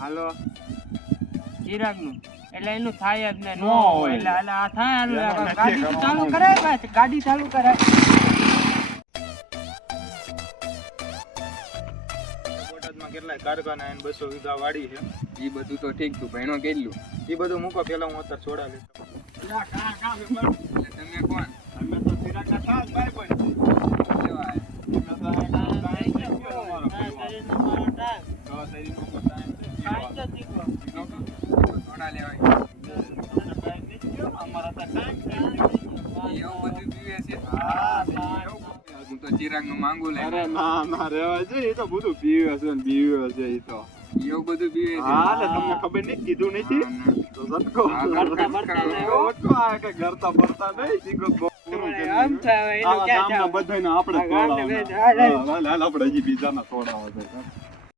હાલો ચિરાગનું એટલે એનું થાય જ ને નો હોય. એટલે હાલે આ થાય હાલે એમાં નથી ગાડી કરવાનું. ચાલુ કરાય પાછી ગાડી ચાલુ કરાય બોટાદમાં કેટલાય કારખાના અને 200 વીઘા વાડી છે. ઈ બધું તો ઠીક તું ભણો કેટલું એ બધું મૂકો પેલા હું અત્યારે છોડા લેતો. એટલે તમે કોણ અમે તો ચિરાગના ખાસ ભાઈ પણ કેવા હે? સોડા લેવાય એવું બધું પીવે છે હું તો ચિરાગ નું માંગુ લે અરે ના ના રેવા છે એ તો બધું પીવે છે ને પીવે છે એ તો એવું બધું પીવે છે હા એટલે તમને ખબર નહીં કીધું નથી હા, ના. તો સટકો હા, કરતા બરતા નહીં. ઓટકો આ કે ઘરતા બરતા નહીં સિગરેટ બહુ આમ થાય એનું આવા ક્યાં ગામના જાવ? બધાયને આપણે આ ગામને તોડાવવાના. બે હાલ, હાલ. હાલ, હાલ, આપણે હજી બીજાના તોડાવવા છે.